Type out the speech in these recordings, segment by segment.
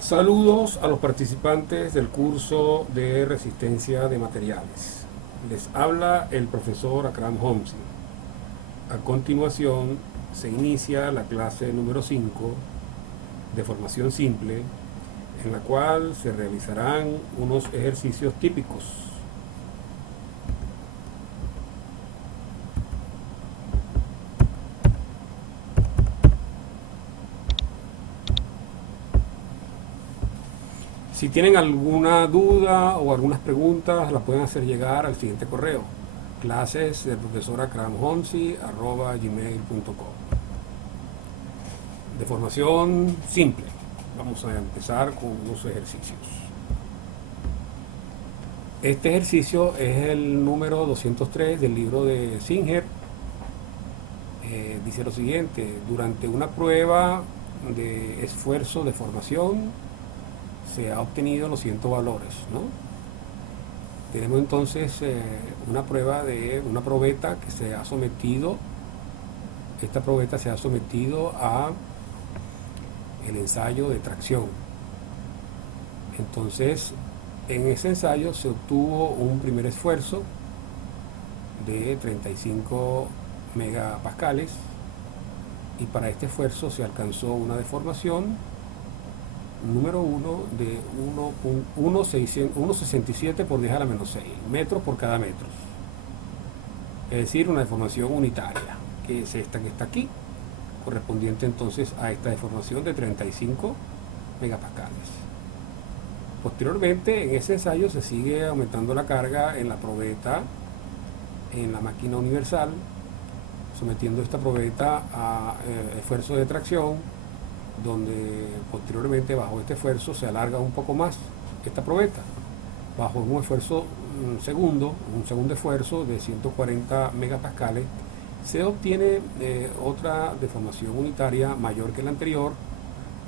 Saludos a los participantes del curso de resistencia de materiales. Les habla el profesor Akram Homsi. A continuación se inicia la clase número 5 de formación simple, en la cual se realizarán unos ejercicios típicos. Si tienen alguna duda o algunas preguntas, las pueden hacer llegar al siguiente correo: clases del profesor akramhomsi@gmail.com. De formación simple. Vamos a empezar con unos ejercicios. Este ejercicio es el número 203 del libro de Singer. Dice lo siguiente: durante una prueba de esfuerzo de formación se ha obtenido los siguientes valores, ¿no? Tenemos entonces una prueba de una probeta que se ha sometido. Esta probeta se ha sometido a el ensayo de tracción. Entonces, en ese ensayo se obtuvo un primer esfuerzo de 35 megapascales, y para este esfuerzo se alcanzó una deformación número 1 de 1,67 por 10 a la menos 6 metros por cada metro. Es decir, una deformación unitaria, que es esta que está aquí, correspondiente entonces a esta deformación de 35 megapascales. Posteriormente, en ese ensayo se sigue aumentando la carga en la probeta, en la máquina universal, sometiendo esta probeta a esfuerzo de tracción, donde posteriormente bajo este esfuerzo se alarga un poco más esta probeta. Bajo un esfuerzo un segundo esfuerzo de 140 megapascales, se obtiene otra deformación unitaria mayor que la anterior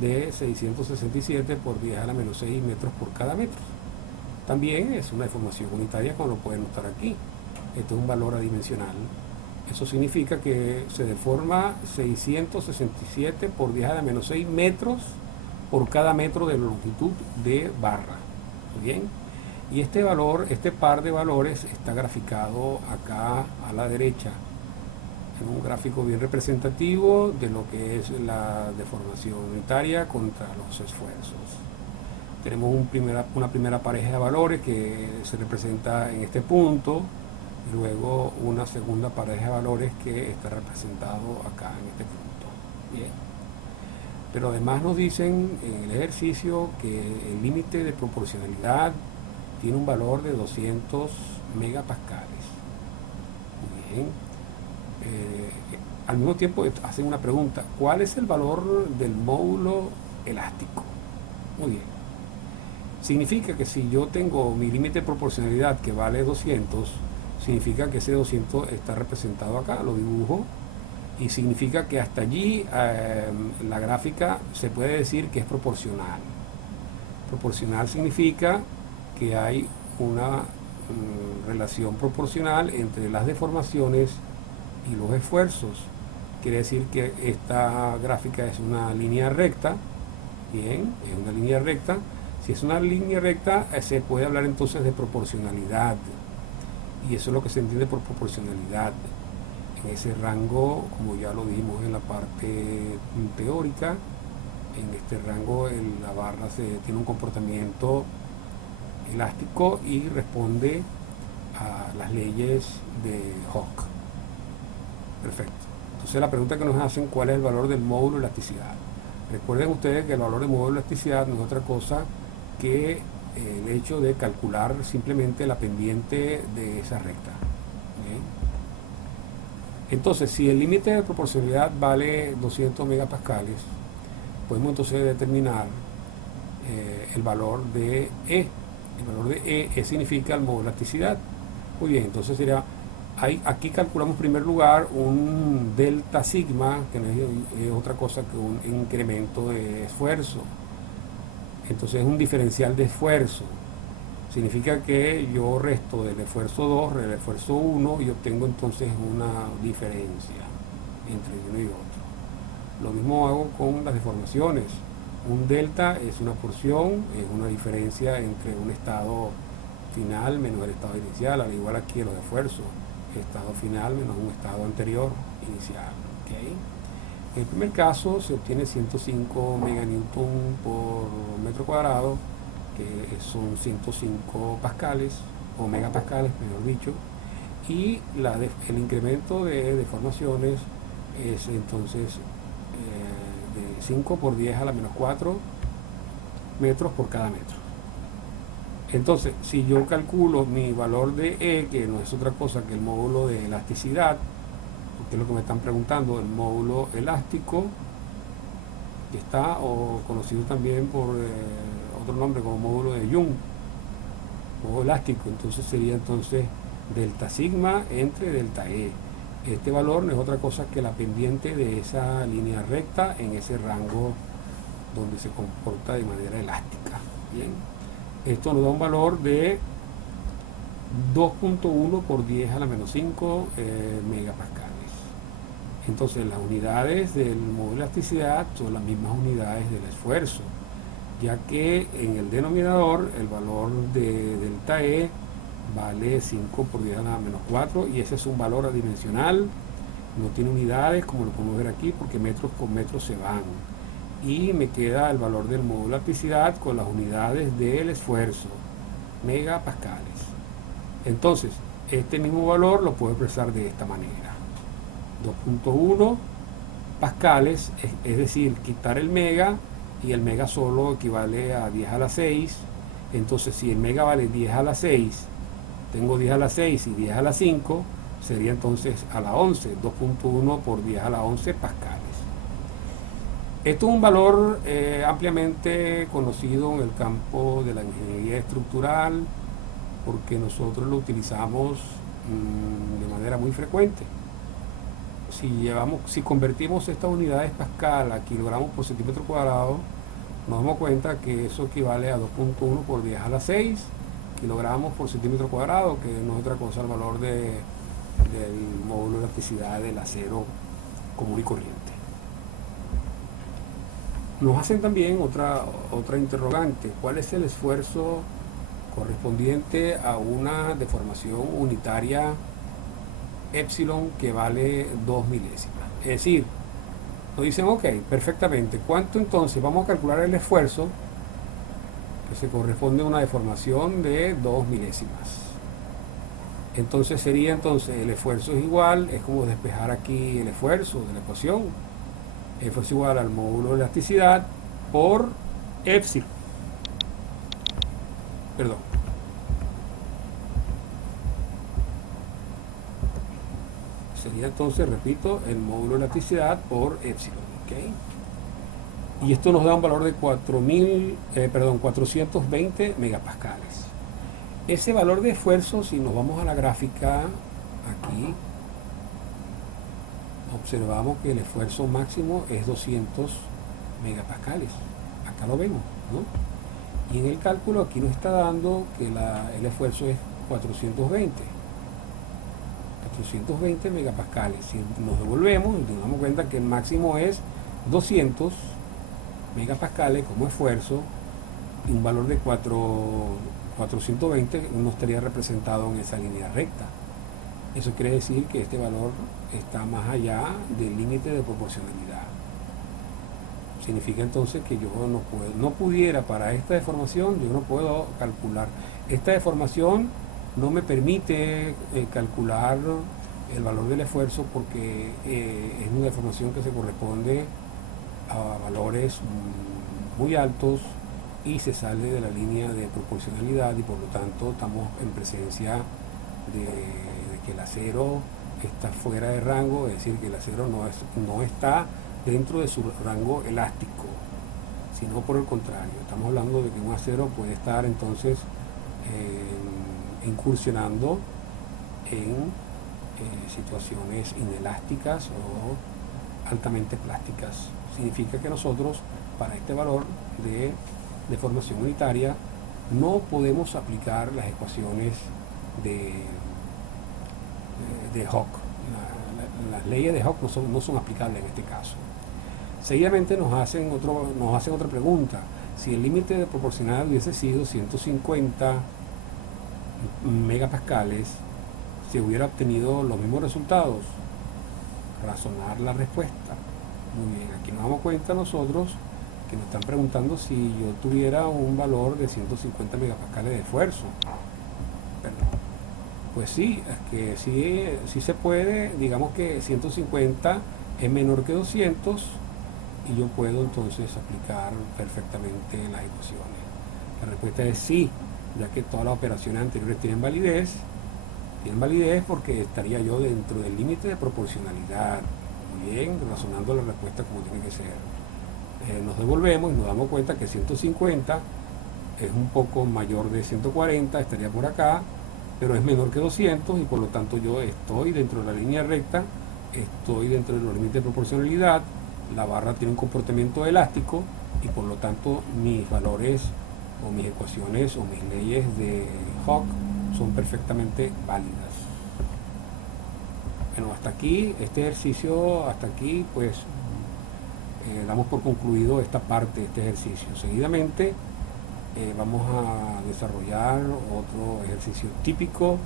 de 667 por 10 a la menos 6 metros por cada metro. También es una deformación unitaria, como lo pueden notar aquí. Este es un valor adimensional. Eso significa que se deforma 667 por 10 a la menos 6 metros por cada metro de longitud de barra. Bien. Y este valor, este par de valores está graficado acá a la derecha, en un gráfico bien representativo de lo que es la deformación unitaria contra los esfuerzos. Tenemos una primera pareja de valores que se representa en este punto, y luego una segunda pareja de valores que está representado acá en este punto. Bien. Pero además nos dicen en el ejercicio que el límite de proporcionalidad tiene un valor de 200 megapascales. Bien. Al mismo tiempo hacen una pregunta: ¿cuál es el valor del módulo elástico? Muy bien. Significa que si yo tengo mi límite de proporcionalidad que vale 200, significa que ese 200 está representado acá, lo dibujo, y significa que hasta allí la gráfica se puede decir que es proporcional. Proporcional significa que hay una relación proporcional entre las deformaciones y los esfuerzos. Quiere decir que esta gráfica es una línea recta. Bien, es una línea recta. Si es una línea recta, se puede hablar entonces de proporcionalidad, y eso es lo que se entiende por proporcionalidad. En ese rango, como ya lo dijimos en la parte teórica, en este rango la barra tiene un comportamiento elástico y responde a las leyes de Hooke. Perfecto. Entonces la pregunta que nos hacen: ¿cuál es el valor del módulo de elasticidad? Recuerden ustedes que el valor del módulo de elasticidad no es otra cosa que el hecho de calcular simplemente la pendiente de esa recta. ¿Bien? Entonces, si el límite de proporcionalidad vale 200 megapascales, podemos entonces determinar el valor de E. El valor de E significa el módulo de elasticidad. Muy bien, entonces sería, aquí calculamos en primer lugar un delta sigma, que no es otra cosa que un incremento de esfuerzo. Entonces es un diferencial de esfuerzo. Significa que yo resto del esfuerzo 2 del esfuerzo 1 y obtengo entonces una diferencia entre uno y otro. Lo mismo hago con las deformaciones. Un delta es una porción, es una diferencia entre un estado final menos el estado inicial, al igual aquí en los esfuerzos, estado final menos un estado anterior inicial. ¿Okay? En el primer caso se obtiene 105 meganewton por metro cuadrado, que son 105 pascales, o megapascales, mejor dicho, y el incremento de deformaciones es entonces de 5 por 10 a la menos 4 metros por cada metro. Entonces, si yo calculo mi valor de E, que no es otra cosa que el módulo de elasticidad, porque es lo que me están preguntando, el módulo elástico, que está, o conocido también por otro nombre como módulo de Young, módulo elástico, entonces sería entonces delta sigma entre delta E. Este valor no es otra cosa que la pendiente de esa línea recta en ese rango donde se comporta de manera elástica. Bien, esto nos da un valor de 2.1 por 10 a la menos 5 megapascales. Entonces las unidades del módulo de elasticidad son las mismas unidades del esfuerzo, ya que en el denominador el valor de delta E vale 5 por 10 a la menos 4 y ese es un valor adimensional, no tiene unidades como lo podemos ver aquí porque metros con metros se van, y me queda el valor del módulo de elasticidad con las unidades del esfuerzo, megapascales. Entonces este mismo valor lo puedo expresar de esta manera: 2.1 pascales, es decir, quitar el mega, y el mega solo equivale a 10 a la 6. Entonces si el mega vale 10 a la 6, tengo 10 a la 6 y 10 a la 5, sería entonces a la 11, 2.1 por 10 a la 11 pascales. Esto es un valor ampliamente conocido en el campo de la ingeniería estructural, porque nosotros lo utilizamos de manera muy frecuente. Si convertimos estas unidades pascal a kilogramos por centímetro cuadrado, nos damos cuenta que eso equivale a 2.1 por 10 a la 6 kilogramos por centímetro cuadrado, que no es otra cosa el valor del módulo de elasticidad del acero común y corriente. Nos hacen también otra interrogante: ¿cuál es el esfuerzo correspondiente a una deformación unitaria epsilon que vale 2 milésimas? Es decir, nos dicen, ok, perfectamente, ¿cuánto entonces? Vamos a calcular el esfuerzo que se corresponde a una deformación de 2 milésimas. Entonces sería el esfuerzo es igual, es como despejar aquí el esfuerzo de la ecuación. El esfuerzo es igual al módulo de elasticidad por epsilon. Perdón. Sería entonces, repito, el módulo de elasticidad por epsilon. ¿Okay? Y esto nos da un valor de 420 megapascales. Ese valor de esfuerzo, si nos vamos a la gráfica aquí, observamos que el esfuerzo máximo es 200 megapascales. Acá lo vemos, ¿no? Y en el cálculo aquí nos está dando que el esfuerzo es 420 megapascales. Si nos devolvemos y nos damos cuenta que el máximo es 200 megapascales como esfuerzo, y un valor de 420 no estaría representado en esa línea recta. Eso quiere decir que este valor está más allá del límite de proporcionalidad. Significa entonces que yo no pudiera, para esta deformación, yo no puedo calcular. Esta deformación no me permite calcular el valor del esfuerzo porque es una deformación que se corresponde a valores muy altos y se sale de la línea de proporcionalidad, y por lo tanto estamos en presencia de que el acero está fuera de rango, es decir, que el acero no está dentro de su rango elástico, sino por el contrario, estamos hablando de que un acero puede estar entonces incursionando en situaciones inelásticas o altamente plásticas. Significa que nosotros, para este valor de deformación unitaria, no podemos aplicar las ecuaciones de Hooke. Las leyes de Hooke no son aplicables en este caso. Seguidamente nos hacen otra pregunta. Si el límite de proporcional hubiese sido 150 megapascales, ¿se hubiera obtenido los mismos resultados? Razonar la respuesta. Muy bien, aquí nos damos cuenta nosotros que nos están preguntando si yo tuviera un valor de 150 megapascales de esfuerzo. Perdón. Pues sí, es que sí se puede. Digamos que 150 es menor que 200 y yo puedo entonces aplicar perfectamente las ecuaciones. La respuesta es sí, ya que todas las operaciones anteriores tienen validez. Tienen validez porque estaría yo dentro del límite de proporcionalidad. Muy bien, razonando la respuesta como tiene que ser. Nos devolvemos y nos damos cuenta que 150 es un poco mayor de 140, estaría por acá, pero es menor que 200 y por lo tanto yo estoy dentro de la línea recta, estoy dentro de los límites de proporcionalidad, la barra tiene un comportamiento elástico y por lo tanto mis valores o mis ecuaciones o mis leyes de Hooke son perfectamente válidas. Bueno, hasta aquí, este ejercicio, hasta aquí pues damos por concluido esta parte de este ejercicio. Seguidamente vamos a desarrollar otro ejercicio típico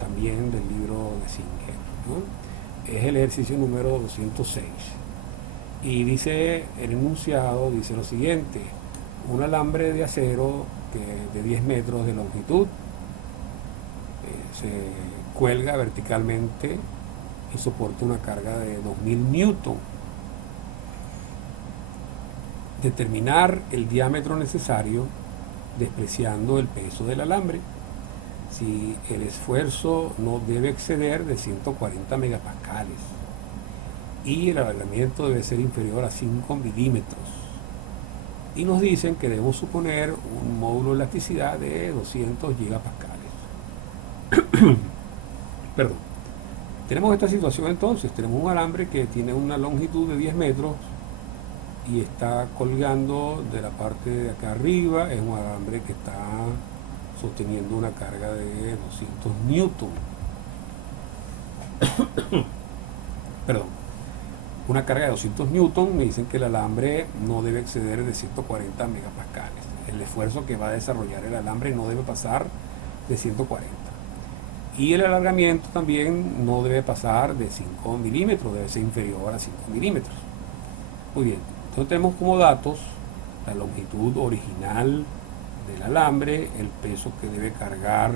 también del libro de Singer, ¿no? Es el ejercicio número 206 y dice el enunciado, dice lo siguiente: un alambre de acero de 10 metros de longitud se cuelga verticalmente y soporta una carga de 2000 newton. Determinar el diámetro necesario despreciando el peso del alambre. Si el esfuerzo no debe exceder de 140 megapascales y el alargamiento debe ser inferior a 5 milímetros. Y nos dicen que debemos suponer un módulo de elasticidad de 200 gigapascales. Perdón. Tenemos esta situación entonces. Tenemos un alambre que tiene una longitud de 10 metros y está colgando de la parte de acá arriba. Es un alambre que está sosteniendo una carga de 200 newton. Perdón. Una carga de 200 newton. Me dicen que el alambre no debe exceder de 140 megapascales. El esfuerzo que va a desarrollar el alambre no debe pasar de 140. Y el alargamiento también no debe pasar de 5 milímetros, debe ser inferior a 5 milímetros. Muy bien, entonces tenemos como datos la longitud original del alambre, el peso que debe cargar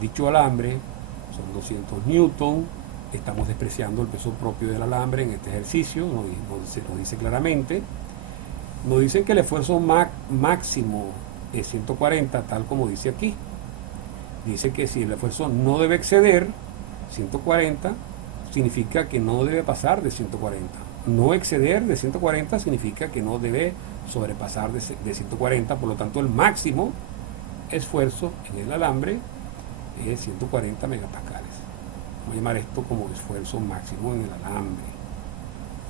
dicho alambre, son 200 newton. Estamos despreciando el peso propio del alambre en este ejercicio, nos dice claramente. Nos dicen que el esfuerzo máximo es 140, tal como dice aquí. Dice que si el esfuerzo no debe exceder 140, significa que no debe pasar de 140. No exceder de 140 significa que no debe sobrepasar de 140. Por lo tanto, el máximo esfuerzo en el alambre es 140 megapascales. Vamos a llamar esto como esfuerzo máximo en el alambre.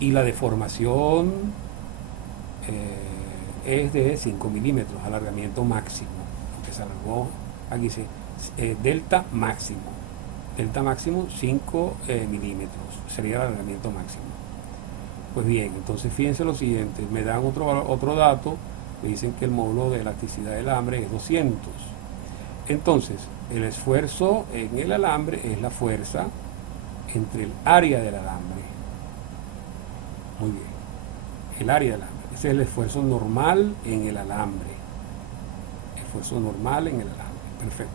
Y la deformación es de 5 milímetros, alargamiento máximo. Aunque se alargó, aquí dice delta máximo. Delta máximo 5 milímetros sería el alargamiento máximo. Pues bien, entonces fíjense lo siguiente, me dan otro dato, me dicen que el módulo de elasticidad del alambre es 200. Entonces, el esfuerzo en el alambre es la fuerza entre el área del alambre. Muy bien, el área del alambre. Ese es el esfuerzo normal en el alambre. Esfuerzo normal en el alambre. Perfecto.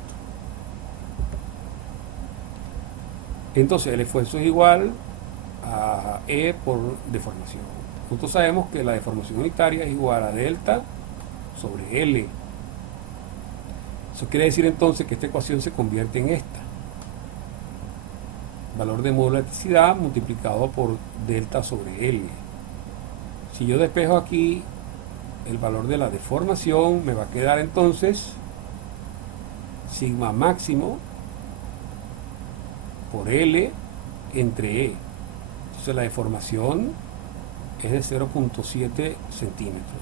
Entonces, el esfuerzo es igual a E por deformación. Nosotros sabemos que la deformación unitaria es igual a delta sobre L. Eso quiere decir entonces que esta ecuación se convierte en esta. Valor de módulo de elasticidad multiplicado por delta sobre L. Si yo despejo aquí el valor de la deformación, me va a quedar entonces sigma máximo por L entre E. Entonces la deformación es de 0.7 centímetros.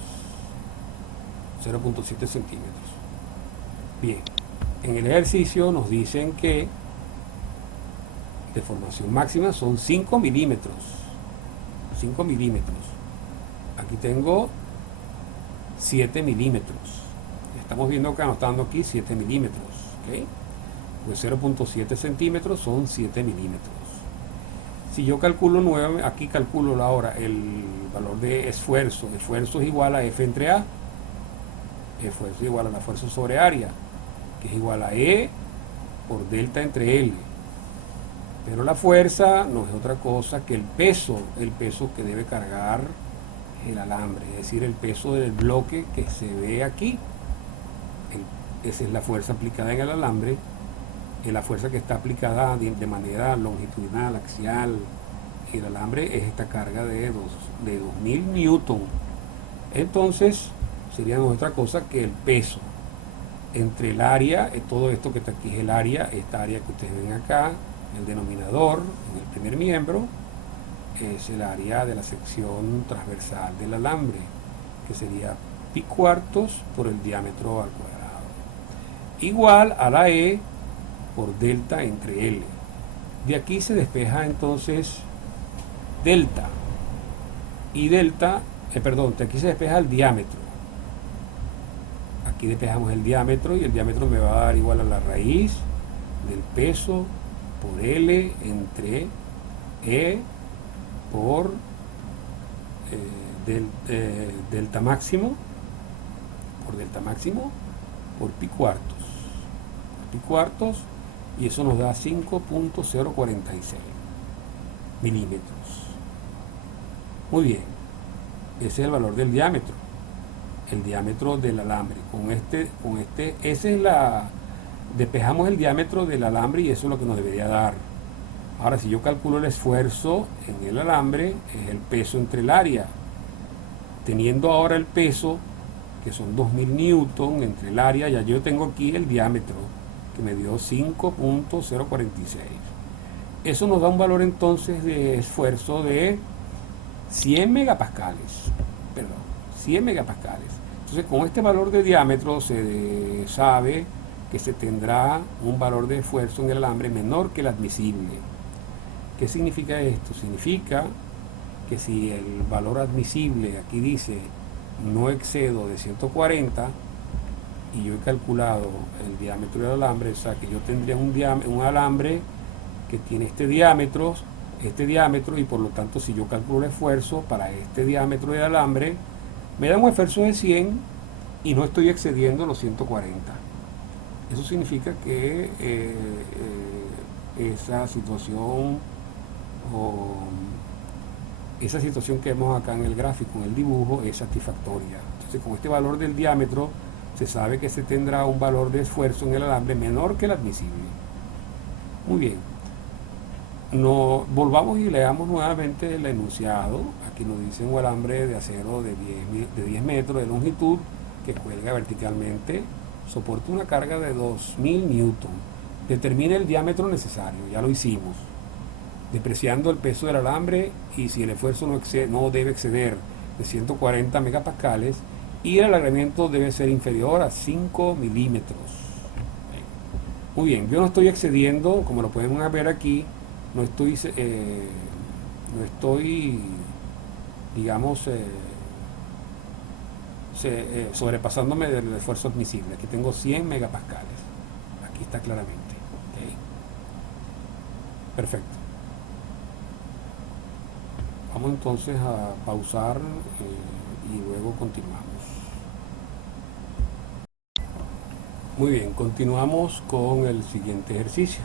0.7 centímetros. Bien, en el ejercicio nos dicen que deformación máxima son 5 milímetros. 5 milímetros. Aquí tengo 7 milímetros. Estamos viendo que nos está dando aquí 7 milímetros. ¿Okay? Pues 0.7 centímetros son 7 milímetros. Si yo calculo nuevamente, aquí calculo ahora el valor de esfuerzo. Esfuerzo es igual a F entre A. Esfuerzo es igual a la fuerza sobre área, que es igual a E por delta entre L. Pero la fuerza no es otra cosa que el peso que debe cargar el alambre, es decir, el peso del bloque que se ve aquí. Esa es la fuerza aplicada en el alambre, la fuerza que está aplicada de manera longitudinal, axial. El alambre es esta carga de 2000 newton. Entonces sería no otra cosa que el peso entre el área, todo esto que está aquí es el área, esta área que ustedes ven acá, el denominador en el primer miembro es el área de la sección transversal del alambre, que sería pi cuartos por el diámetro al cuadrado, igual a la E por delta entre L. De aquí se despeja entonces delta, y delta, de aquí se despeja el diámetro. Aquí despejamos el diámetro y el diámetro me va a dar igual a la raíz del peso por L entre E por delta máximo por pi cuartos, y eso nos da 5.046 milímetros. Muy bien, ese es el valor del diámetro, el diámetro del alambre. Despejamos el diámetro del alambre y eso es lo que nos debería dar. Ahora, si yo calculo el esfuerzo en el alambre, es el peso entre el área. Teniendo ahora el peso, que son 2000 newton entre el área, ya yo tengo aquí el diámetro, que me dio 5.046. Eso nos da un valor entonces de esfuerzo de 100 megapascales. Perdón, 100 megapascales. Entonces, con este valor de diámetro se sabe que se tendrá un valor de esfuerzo en el alambre menor que el admisible. ¿Qué significa esto? Significa que si el valor admisible, aquí dice, no excedo de 140, y yo he calculado el diámetro del alambre, o sea que yo tendría un alambre que tiene este diámetro, y por lo tanto si yo calculo el esfuerzo para este diámetro del alambre, me da un esfuerzo de 100 y no estoy excediendo los 140. Eso significa que esa situación que vemos acá en el gráfico, en el dibujo, es satisfactoria. Entonces, con este valor del diámetro se sabe que se tendrá un valor de esfuerzo en el alambre menor que el admisible. Muy bien. Volvamos y leamos nuevamente el enunciado. Aquí nos dice un alambre de acero de 10 metros de longitud que cuelga verticalmente, soporta una carga de 2000 newton. Determine el diámetro necesario, ya lo hicimos, depreciando el peso del alambre, y si el esfuerzo no debe exceder de 140 megapascales y el alargamiento debe ser inferior a 5 milímetros. Muy bien, yo no estoy excediendo, como lo pueden ver aquí, no estoy digamos, sobrepasándome del esfuerzo admisible. Aquí tengo 100 megapascales. Aquí está claramente. ¿Okay? Perfecto. Vamos entonces a pausar y luego continuamos. Muy bien, continuamos con el siguiente ejercicio.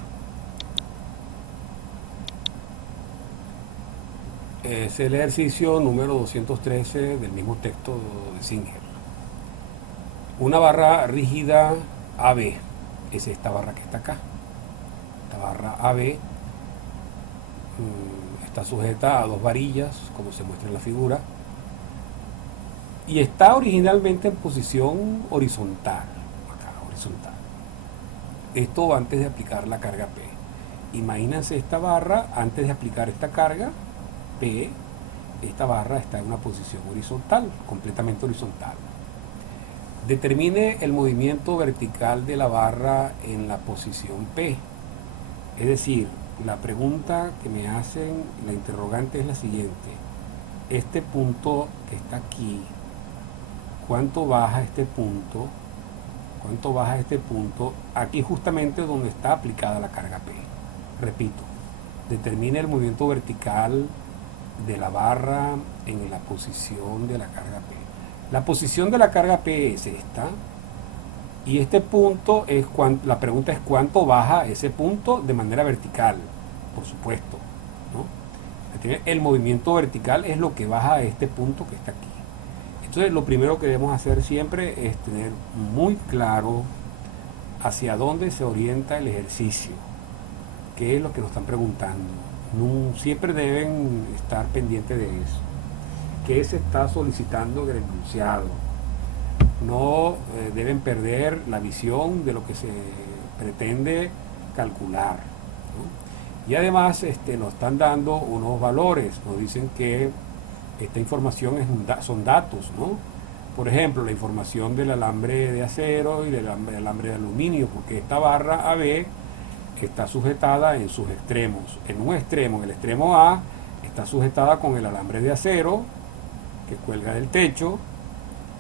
Es el ejercicio número 213 del mismo texto de Singer. Una barra rígida AB, es esta barra que está acá. Esta barra AB está sujeta a dos varillas, como se muestra en la figura, y está originalmente en posición horizontal, acá, horizontal. Esto antes de aplicar la carga P. Imagínense esta barra antes de aplicar esta carga P. Esta barra está en una posición horizontal, completamente horizontal. Determine el movimiento vertical de la barra en la posición P. Es decir, la pregunta que me hacen, la interrogante es la siguiente: este punto que está aquí, ¿cuánto baja este punto? ¿Cuánto baja este punto? Aquí justamente donde está aplicada la carga P. Repito, determina el movimiento vertical de la barra en la posición de la carga P. La posición de la carga P es esta. Y este punto es la pregunta es cuánto baja ese punto de manera vertical, por supuesto, ¿no? El movimiento vertical es lo que baja a este punto que está aquí. Entonces lo primero que debemos hacer siempre es tener muy claro hacia dónde se orienta el ejercicio, qué es lo que nos están preguntando. Siempre deben estar pendientes de eso. ¿Qué se está solicitando en el enunciado? No deben perder la visión de lo que se pretende calcular, ¿no? Y además nos están dando unos valores, nos dicen que esta información son datos, ¿no? Por ejemplo, la información del alambre de acero y del alambre de aluminio, porque esta barra AB está sujetada en sus extremos. En un extremo, en el extremo A, está sujetada con el alambre de acero que cuelga del techo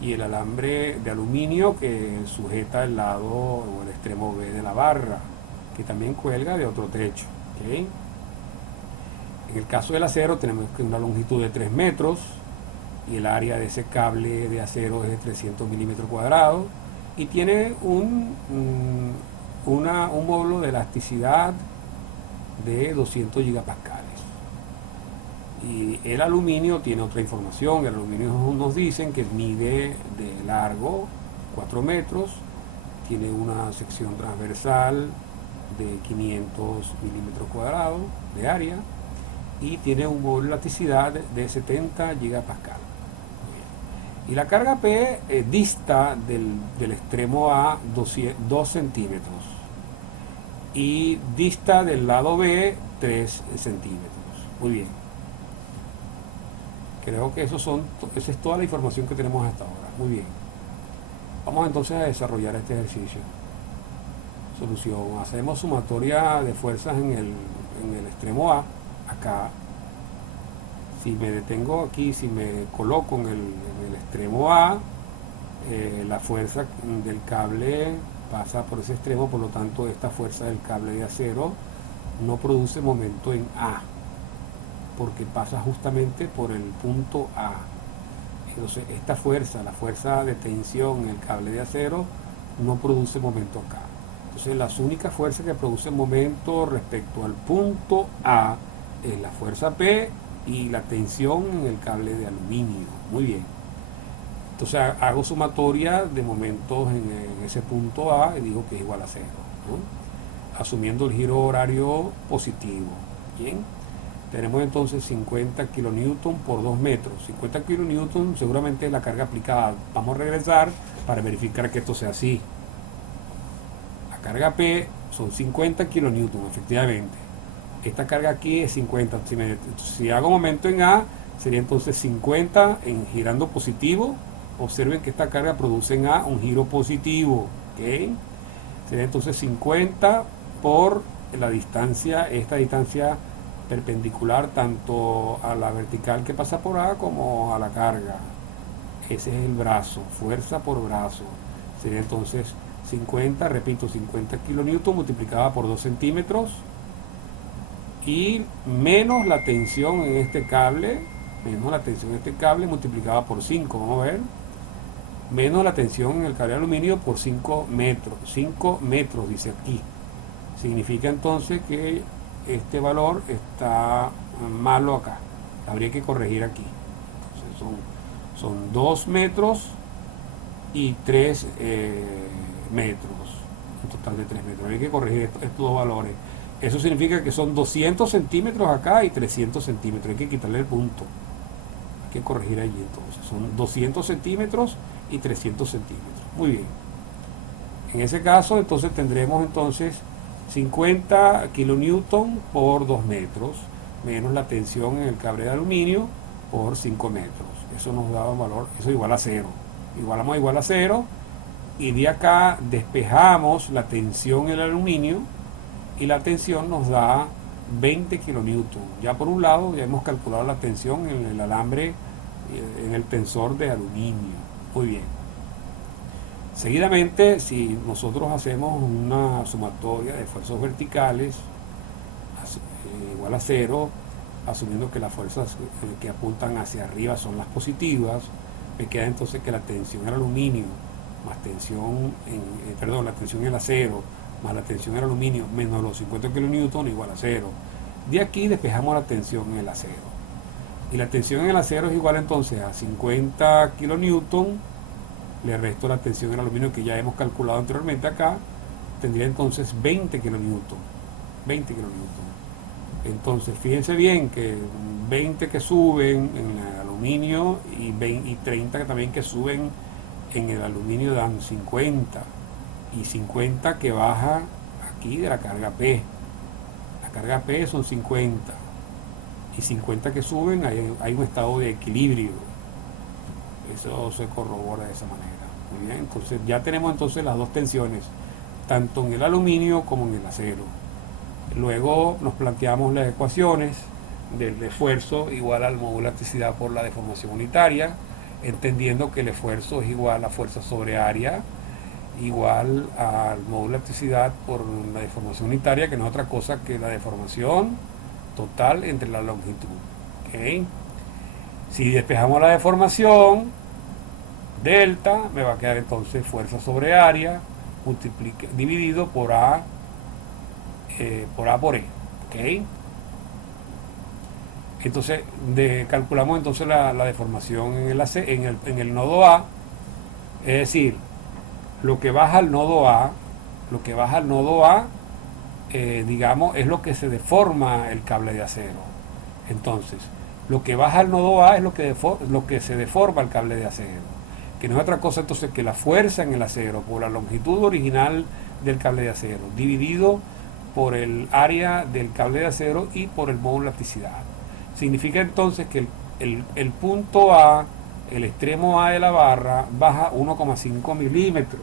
y el alambre de aluminio que sujeta el lado o el extremo B de la barra, que también cuelga de otro techo, ¿okay? En el caso del acero tenemos una longitud de 3 metros y el área de ese cable de acero es de 300 milímetros cuadrados y tiene un módulo de elasticidad de 200 gigapascales. Y el aluminio tiene otra información. El aluminio nos dicen que mide de largo 4 metros, tiene una sección transversal de 500 milímetros cuadrados de área y tiene un módulo de elasticidad de 70 gigapascal. Y la carga P dista del extremo A 2 centímetros y dista del lado B 3 centímetros. Muy bien. Creo que esa es toda la información que tenemos hasta ahora. Muy bien. Vamos entonces a desarrollar este ejercicio. Solución. Hacemos sumatoria de fuerzas en el extremo A. Acá. Si me detengo aquí, si me coloco en el extremo A, la fuerza del cable pasa por ese extremo, por lo tanto esta fuerza del cable de acero no produce momento en A, porque pasa justamente por el punto A. Entonces esta fuerza, la fuerza de tensión en el cable de acero, no produce momento acá. Entonces las únicas fuerzas que producen momento respecto al punto A es la fuerza P y la tensión en el cable de aluminio. Muy bien. Entonces hago sumatoria de momentos en ese punto A y digo que es igual a 0, ¿no? Asumiendo el giro horario positivo. Bien. Tenemos entonces 50 kilonewton por 2 metros. 50 kilonewton seguramente es la carga aplicada. Vamos a regresar para verificar que esto sea así. La carga P son 50 kilonewton, efectivamente. Esta carga aquí es 50. Si hago momento en A, sería entonces 50 en girando positivo. Observen que esta carga produce en A un giro positivo. ¿Okay? Sería entonces 50 por la distancia, esta distancia perpendicular tanto a la vertical que pasa por A como a la carga. Ese es el brazo, fuerza por brazo. Sería entonces 50, repito, 50 kilonewton multiplicada por 2 centímetros y menos la tensión en este cable, multiplicada por 5, vamos a ver, menos la tensión en el cable de aluminio por 5 metros, dice aquí. Significa entonces que este valor está malo acá, habría que corregir aquí. Entonces son 2 metros y 3 metros, un total de 3 metros. Hay que corregir estos dos valores. Eso significa que son 200 centímetros acá y 300 centímetros. Hay que quitarle el punto. Hay que corregir allí entonces. Son 200 centímetros y 300 centímetros. Muy bien. En ese caso entonces tendremos entonces 50 kilonewton por 2 metros menos la tensión en el cable de aluminio por 5 metros. Eso nos da un valor, eso igual a 0. Igualamos igual a 0 y de acá despejamos la tensión en el aluminio y la tensión nos da 20 kilonewton. Ya por un lado ya hemos calculado la tensión en el alambre, en el tensor de aluminio. Muy bien. Seguidamente, si nosotros hacemos una sumatoria de fuerzas verticales igual a cero, asumiendo que las fuerzas que apuntan hacia arriba son las positivas, me queda entonces que la tensión en el aluminio más la tensión en el acero más la tensión en el aluminio menos los 50 kilonewton igual a cero. De aquí despejamos la tensión en el acero. Y la tensión en el acero es igual entonces a 50 kilonewton, le resto la tensión en el aluminio que ya hemos calculado anteriormente acá, tendría entonces 20 kilonewton. 20 kilonewton. Entonces, fíjense bien que 20 que suben en el aluminio y 30 también que suben en el aluminio dan 50. Y 50 que baja aquí de la carga P. La carga P son 50. Y 50 que suben, hay un estado de equilibrio. Eso se corrobora de esa manera. Muy bien, entonces ya tenemos entonces las dos tensiones, tanto en el aluminio como en el acero. Luego nos planteamos las ecuaciones del esfuerzo igual al módulo de elasticidad por la deformación unitaria, entendiendo que el esfuerzo es igual a fuerza sobre área igual al módulo de elasticidad por la deformación unitaria, que no es otra cosa que la deformación total entre la longitud. ¿Okay? Si despejamos la deformación, delta, me va a quedar entonces fuerza sobre área dividido por A por E. ¿Okay? Entonces calculamos entonces la deformación en el nodo A, es decir, lo que baja al nodo A, digamos, es lo que se deforma el cable de acero. Entonces, lo que baja al nodo A es lo que se deforma el cable de acero, que no es otra cosa entonces que la fuerza en el acero por la longitud original del cable de acero, dividido por el área del cable de acero y por el módulo de elasticidad. Significa entonces que el punto A, el extremo A de la barra, baja 1,5 milímetros.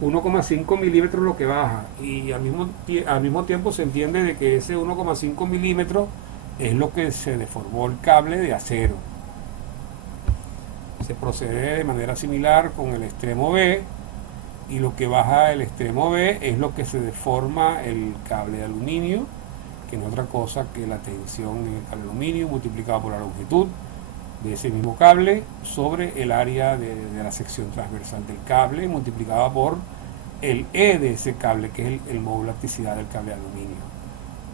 1,5 milímetros lo que baja, y al mismo tiempo se entiende de que ese 1,5 milímetros es lo que se deformó el cable de acero. Se procede de manera similar con el extremo B, y lo que baja el extremo B es lo que se deforma el cable de aluminio, que no es otra cosa que la tensión en el cable de aluminio multiplicada por la longitud de ese mismo cable sobre el área de la sección transversal del cable multiplicada por el E de ese cable, que es el módulo de elasticidad del cable de aluminio.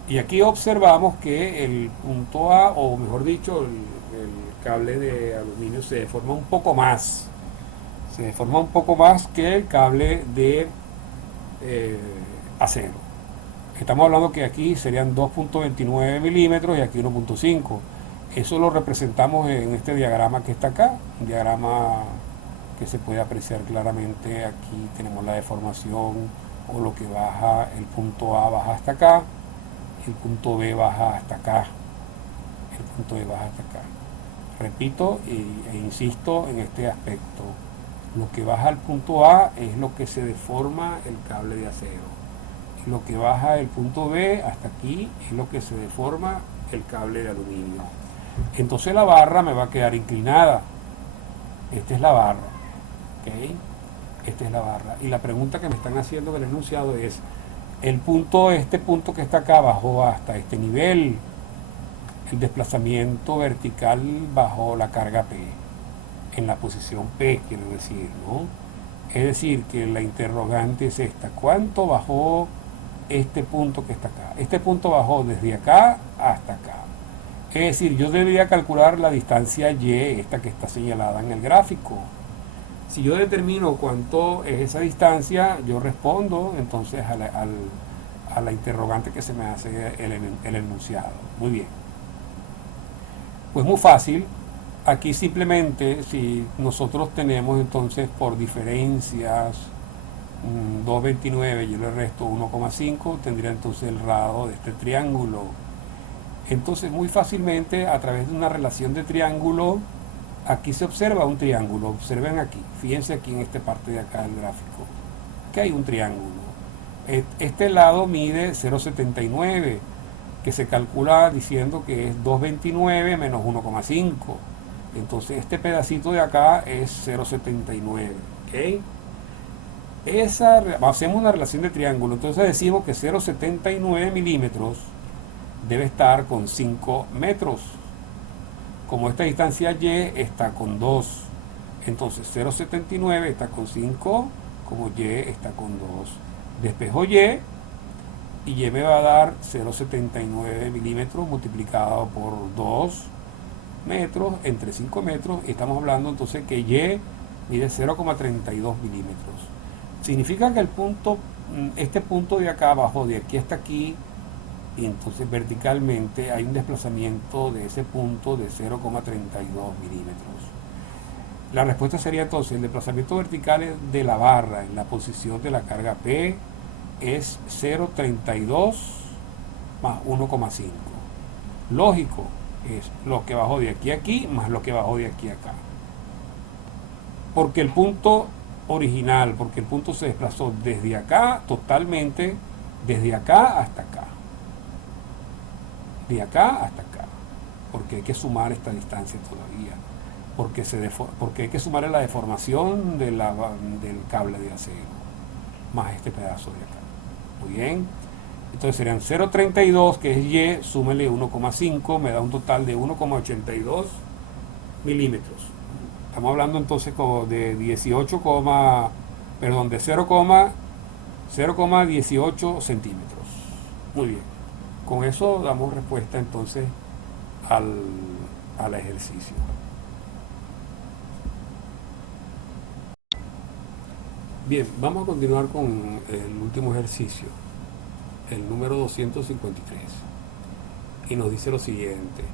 Y aquí observamos que el punto A, o mejor dicho, el cable de aluminio se deforma un poco más. Se deforma un poco más que el cable de acero. Estamos hablando que aquí serían 2.29 milímetros y aquí 1.5. Eso lo representamos en este diagrama que está acá, un diagrama que se puede apreciar claramente. Aquí tenemos la deformación, o lo que baja, el punto A baja hasta acá, el punto B baja hasta acá, el punto B baja hasta acá. Repito e insisto en este aspecto. Lo que baja al punto A es lo que se deforma el cable de acero. Y lo que baja el punto B hasta aquí es lo que se deforma el cable de aluminio. Entonces la barra me va a quedar inclinada. Esta es la barra. ¿Okay? Esta es la barra. Y la pregunta que me están haciendo del enunciado es, este punto que está acá bajó hasta este nivel. El desplazamiento vertical bajó la carga P. En la posición P, quiero decir, ¿no? Es decir, que la interrogante es esta. ¿Cuánto bajó este punto que está acá? Este punto bajó desde acá hasta acá. Es decir, yo debería calcular la distancia Y, esta que está señalada en el gráfico. Si yo determino cuánto es esa distancia, yo respondo entonces a la interrogante que se me hace el enunciado. Muy bien. Pues muy fácil. Aquí simplemente, si nosotros tenemos entonces por diferencias 2,29, yo le resto 1,5, tendría entonces el radio de este triángulo. Entonces muy fácilmente, a través de una relación de triángulo, aquí se observa un triángulo. Observen aquí, fíjense aquí en esta parte de acá del gráfico, que hay un triángulo. Este lado mide 0,79, que se calcula diciendo que es 2,29 menos 1,5. Entonces este pedacito de acá es 0,79. ¿Ok? Hacemos una relación de triángulo. Entonces decimos que 0,79 milímetros debe estar con 5 metros. Como esta distancia y está con 2, entonces 0,79 está con 5, como y está con 2. Despejo y me va a dar 0,79 milímetros multiplicado por 2 metros entre 5 metros. Estamos hablando entonces que y mide 0,32 milímetros. Significa que este punto de acá abajo, de aquí hasta aquí, y entonces verticalmente hay un desplazamiento de ese punto de 0,32 milímetros. La respuesta sería entonces, el desplazamiento vertical de la barra en la posición de la carga P es 0,32 más 1,5. Lógico, es lo que bajó de aquí a aquí más lo que bajó de aquí a acá. Porque el punto original, porque el punto se desplazó desde acá totalmente, desde acá hasta acá. De acá hasta acá. Porque hay que sumar esta distancia todavía. Porque hay que sumarle la deformación del cable de acero, más este pedazo de acá. Muy bien. Entonces serían 0,32, que es Y, súmele 1,5, me da un total de 1,82 milímetros. Estamos hablando entonces como de 18, perdón, de 0,18 centímetros. Muy bien. Con eso damos respuesta entonces al ejercicio. Bien, vamos a continuar con el último ejercicio, el número 253. Y nos dice lo siguiente.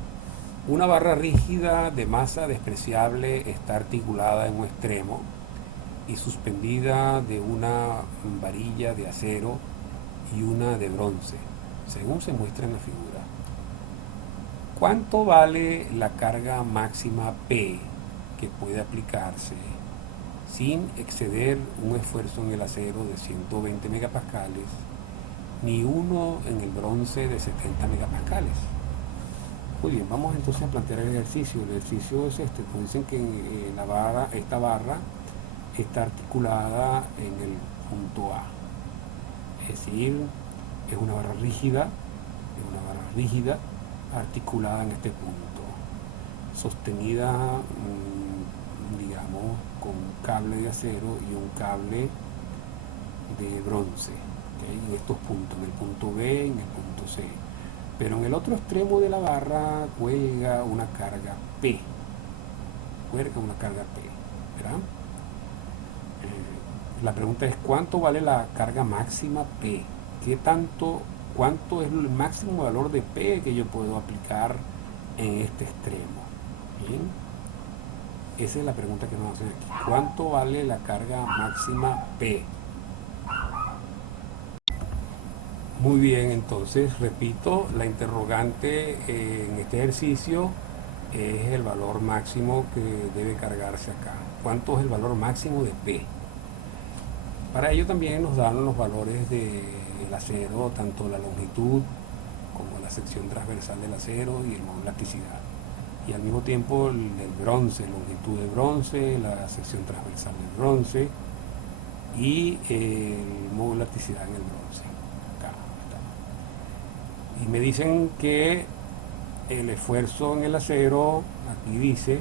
Una barra rígida de masa despreciable está articulada en un extremo y suspendida de una varilla de acero y una de bronce, según se muestra en la figura. ¿Cuánto vale la carga máxima P que puede aplicarse sin exceder un esfuerzo en el acero de 120 megapascales ni uno en el bronce de 70 megapascales? Muy bien, vamos entonces a plantear el ejercicio. El ejercicio es este. Pues dicen que esta barra está articulada en el punto A. Es decir, es una barra rígida, articulada en este punto, sostenida, digamos, con un cable de acero y un cable de bronce, ¿okay? En estos puntos, en el punto B y en el punto C. Pero en el otro extremo de la barra cuelga una carga P. ¿Verdad? La pregunta es, ¿cuánto vale la carga máxima P? ¿Cuánto es el máximo valor de P que yo puedo aplicar en este extremo? ¿Bien? Esa es la pregunta que nos hacen aquí. ¿Cuánto vale la carga máxima P? Muy bien, entonces repito, la interrogante en este ejercicio es el valor máximo que debe cargarse acá. ¿Cuánto es el valor máximo de P? Para ello también nos dan los valores del acero, tanto la longitud como la sección transversal del acero y el modo de elasticidad. Y al mismo tiempo el bronce, longitud de bronce, la sección transversal del bronce y el modo de elasticidad en el bronce. Acá está. Y me dicen que el esfuerzo en el acero, aquí dice,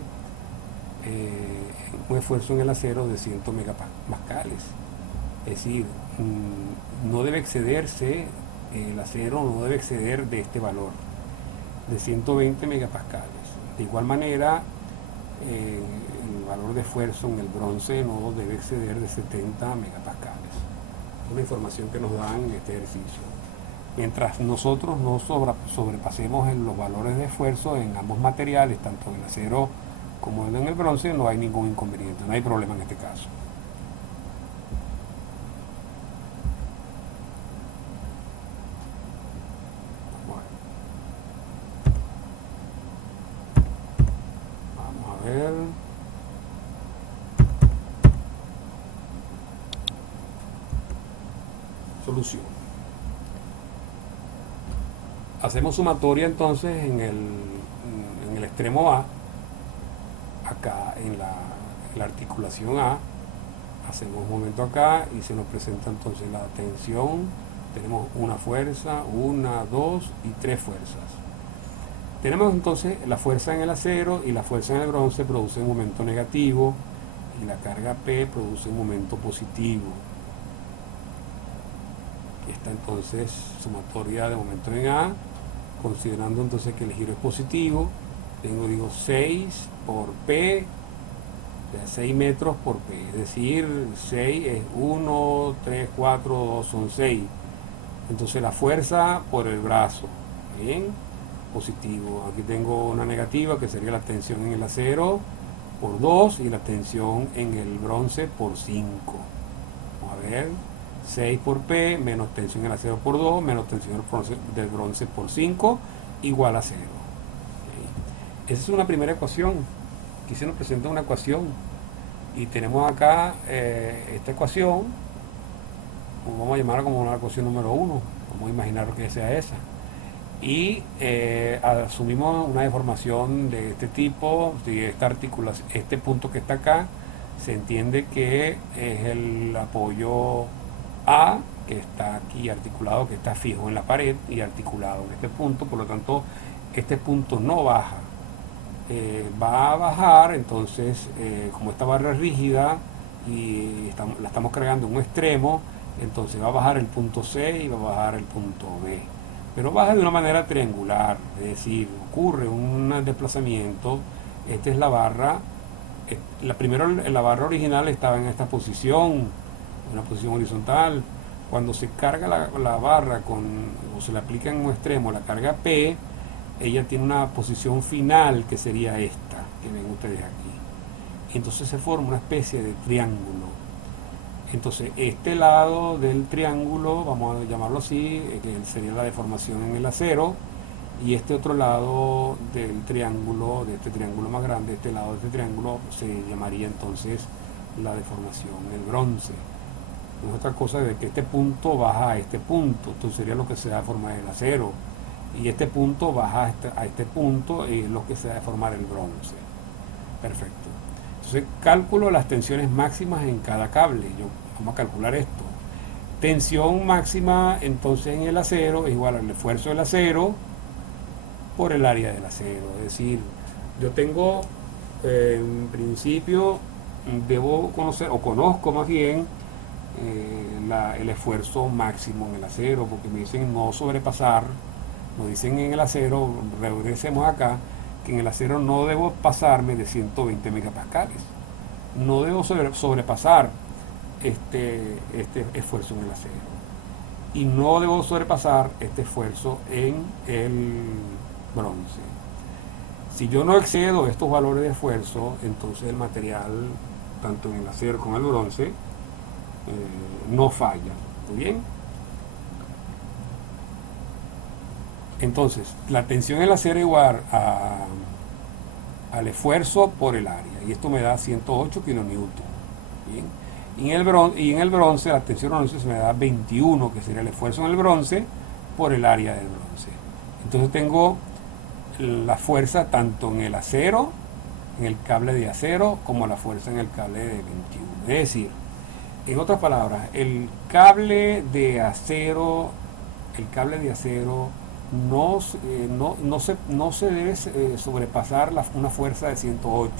un esfuerzo en el acero de 100 megapascales. Es decir, no debe excederse, el acero no debe exceder de este valor, de 120 megapascales. De igual manera, el valor de esfuerzo en el bronce no debe exceder de 70 megapascales. Es una información que nos dan en este ejercicio. Mientras nosotros no sobrepasemos en los valores de esfuerzo en ambos materiales, tanto en el acero como en el bronce, no hay ningún inconveniente, no hay problema en este caso. Vamos a ver. Solución. Hacemos sumatoria entonces en el extremo A, acá en la articulación A, hacemos un momento acá y se nos presenta entonces la tensión. Tenemos una fuerza, una, dos y tres fuerzas. Tenemos entonces la fuerza en el acero y la fuerza en el bronce produce un momento negativo y la carga P produce un momento positivo. Aquí está entonces sumatoria de momentos en A, considerando entonces que el giro es positivo. Digo 6 por P, 6 metros por P, es decir, 6 es 1, 3, 4, 2 son 6. Entonces la fuerza por el brazo, bien, positivo. Aquí tengo una negativa que sería la tensión en el acero por 2 y la tensión en el bronce por 5. Vamos a ver, 6 por P menos tensión en el acero por 2 menos tensión del bronce por 5 igual a 0. Esa es una primera ecuación. Aquí se nos presenta una ecuación y tenemos acá esta ecuación, vamos a llamarla como una ecuación número 1, vamos a imaginar que sea esa, y asumimos una deformación de este tipo. Si esta articulación, este punto que está acá, se entiende que es el apoyo A, que está aquí articulado, que está fijo en la pared y articulado en este punto, por lo tanto este punto no baja. Va a bajar, entonces como esta barra es rígida y la estamos cargando en un extremo, entonces va a bajar el punto C y va a bajar el punto B, pero baja de una manera triangular, es decir, ocurre un desplazamiento. Esta es la barra, primero la barra original estaba en esta posición, una posición horizontal. Cuando se carga la barra o se le aplica en un extremo la carga P, ella tiene una posición final que sería esta, que ven ustedes aquí. Entonces se forma una especie de triángulo. Entonces este lado del triángulo, vamos a llamarlo así, que sería la deformación en el acero, y este otro lado del triángulo, de este triángulo más grande, este lado de este triángulo se llamaría entonces la deformación del bronce. No es otra cosa de que este punto baja a este punto, entonces sería lo que se da a formar el acero, y este punto baja a este punto, y es lo que se da a formar el bronce. Perfecto. Entonces cálculo las tensiones máximas en cada cable. Vamos a calcular esto. Tensión máxima entonces en el acero es igual al esfuerzo del acero por el área del acero. Es decir, yo tengo en principio, debo conocer, o conozco más bien, el esfuerzo máximo en el acero, porque me dicen no sobrepasar, nos dicen en el acero, regresemos acá, que en el acero no debo pasarme de 120 megapascales, no debo sobrepasar este esfuerzo en el acero, y no debo sobrepasar este esfuerzo en el bronce. Si yo no excedo estos valores de esfuerzo, entonces el material, tanto en el acero como en el bronce, no falla. ¿Muy bien? Entonces, la tensión en el acero es igual al esfuerzo por el área, y esto me da 108 kilonewton. ¿Bien? Y en el bronce, la tensión en el bronce se me da 21, que sería el esfuerzo en el bronce por el área del bronce. Entonces tengo la fuerza tanto en el acero, en el cable de acero, como la fuerza en el cable de 21. Es decir, en otras palabras, el cable de acero no se debe sobrepasar una fuerza de 108.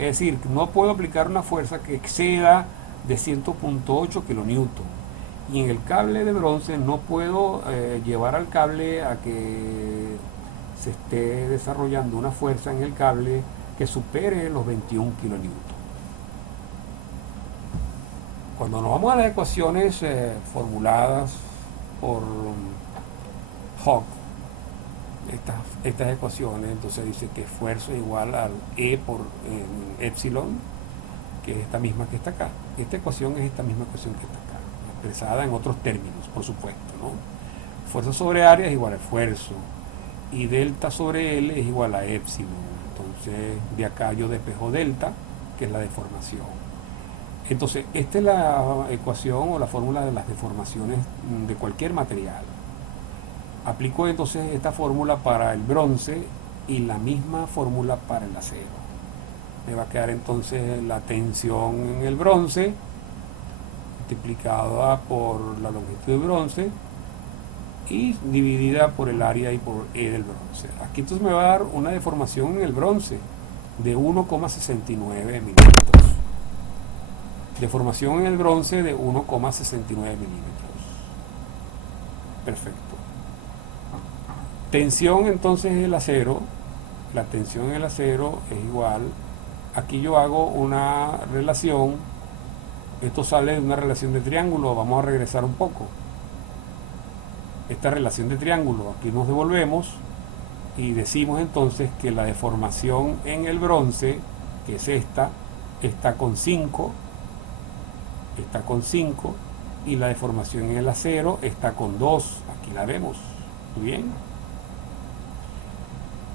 Es decir, no puedo aplicar una fuerza que exceda de 100.8 kilonewton. Y en el cable de bronce no puedo llevar al cable a que se esté desarrollando una fuerza en el cable que supere los 21 kilonewton. Cuando nos vamos a las ecuaciones formuladas por Hooke, estas ecuaciones, entonces dice que esfuerzo es igual al E por epsilon, que es esta misma que está acá. Esta ecuación es esta misma ecuación que está acá, expresada en otros términos, por supuesto, ¿no? Fuerza sobre área es igual a esfuerzo, y delta sobre L es igual a epsilon. Entonces de acá yo despejo delta, que es la deformación. Entonces, esta es la ecuación o la fórmula de las deformaciones de cualquier material. Aplico entonces esta fórmula para el bronce y la misma fórmula para el acero. Me va a quedar entonces la tensión en el bronce multiplicada por la longitud del bronce y dividida por el área y por E del bronce. Aquí entonces me va a dar una deformación en el bronce de 1,69 milímetros. Deformación en el bronce de 1,69 milímetros. Perfecto. Tensión entonces del acero. La tensión en el acero es igual. Aquí yo hago una relación. Esto sale de una relación de triángulo. Vamos a regresar un poco. Esta relación de triángulo, aquí nos devolvemos y decimos entonces que la deformación en el bronce, que es esta, está con 5, y la deformación en el acero está con 2. Aquí la vemos. Muy bien.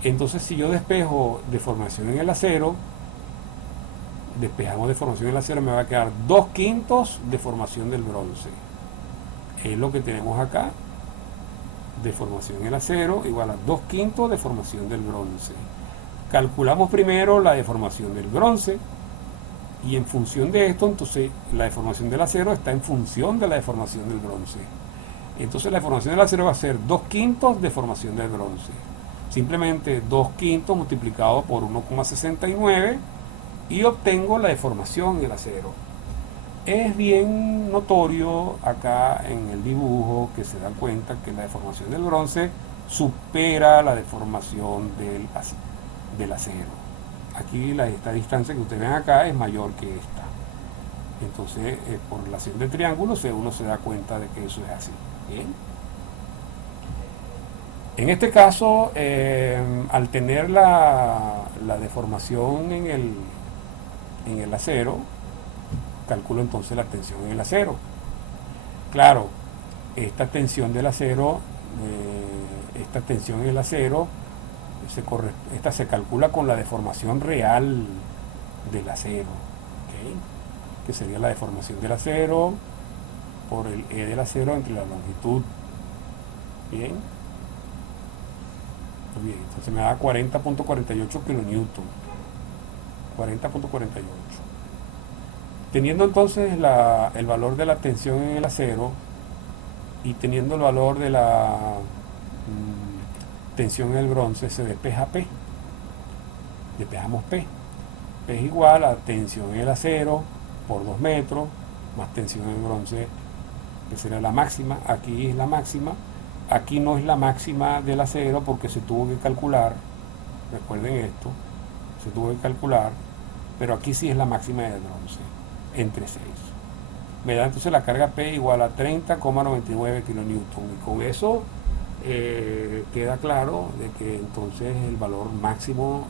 Entonces, si yo despejo deformación en el acero, despejamos deformación en el acero, me va a quedar 2/5 deformación del bronce. Es lo que tenemos acá. Deformación en el acero igual a 2/5 deformación del bronce. Calculamos primero la deformación del bronce y en función de esto, entonces la deformación del acero está en función de la deformación del bronce. Entonces la deformación del acero va a ser 2/5 deformación del bronce. Simplemente 2/5 multiplicado por 1,69 y obtengo la deformación del acero. Es bien notorio acá en el dibujo que se dan cuenta que la deformación del bronce supera la deformación del acero. Aquí esta distancia que ustedes ven acá es mayor que esta. Entonces, por relación de triángulos, uno se da cuenta de que eso es así. ¿Bien? En este caso, al tener la deformación en el acero, calculo entonces la tensión en el acero. Claro, esta tensión del acero, esta tensión en el acero, esta se calcula con la deformación real del acero, ¿okay? Que sería la deformación del acero por el E del acero entre la longitud. Bien. Bien, entonces me da 40.48 kilonewton. 40.48. Teniendo entonces el valor de la tensión en el acero y teniendo el valor de la tensión en el bronce, se despeja P. Despejamos P. P es igual a tensión en el acero por 2 metros más tensión en el bronce, que será la máxima. Aquí es la máxima. Aquí no es la máxima del acero porque se tuvo que calcular. Recuerden esto. Se tuvo que calcular. Pero aquí sí es la máxima del bronce. Entre 6. Me da entonces la carga P igual a 30,99 kilonewton. Y con eso queda claro de que entonces el valor máximo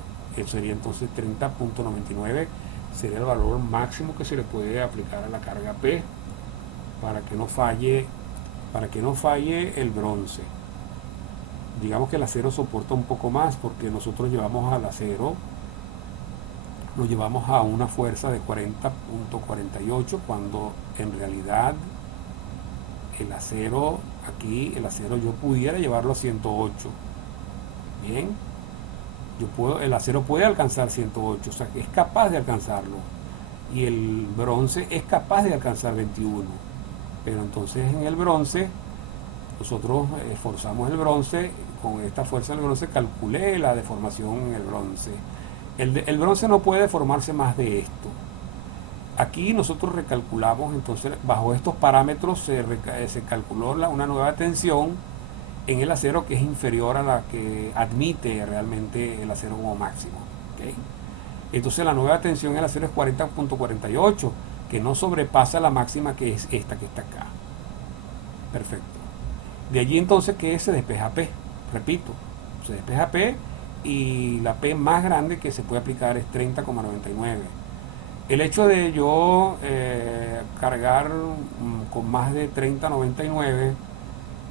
sería entonces 30.99. Sería el valor máximo que se le puede aplicar a la carga P para que no falle el bronce. Digamos que el acero soporta un poco más porque nosotros llevamos al acero, lo llevamos a una fuerza de 40.48 cuando en realidad el acero yo pudiera llevarlo a 108. Bien, el acero puede alcanzar 108, o sea que es capaz de alcanzarlo, y el bronce es capaz de alcanzar 21. Pero entonces en el bronce nosotros esforzamos el bronce, con esta fuerza del bronce calculé la deformación en el bronce. El bronce no puede deformarse más de esto. Aquí nosotros recalculamos, entonces bajo estos parámetros se calculó una nueva tensión en el acero que es inferior a la que admite realmente el acero como máximo. ¿Okay? Entonces la nueva tensión en el acero es 40.48, que no sobrepasa la máxima, que es esta que está acá. Perfecto. De allí entonces que se despeja P. Repito, se despeja P y la P más grande que se puede aplicar es 30,99. El hecho de yo cargar con más de 30,99,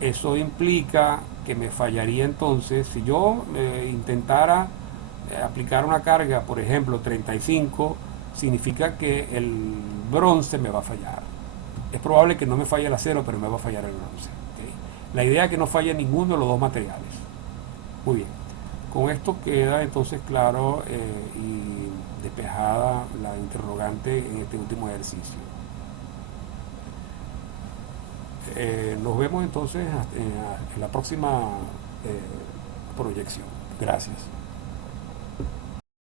eso implica que me fallaría entonces si yo intentara aplicar una carga, por ejemplo 35, significa que el bronce me va a fallar. Es probable que no me falle el acero, pero me va a fallar el bronce. ¿Okay? La idea es que no falle ninguno de los dos materiales. Muy bien. Con esto queda entonces claro y despejada la interrogante en este último ejercicio. Nos vemos entonces en la próxima proyección. Gracias.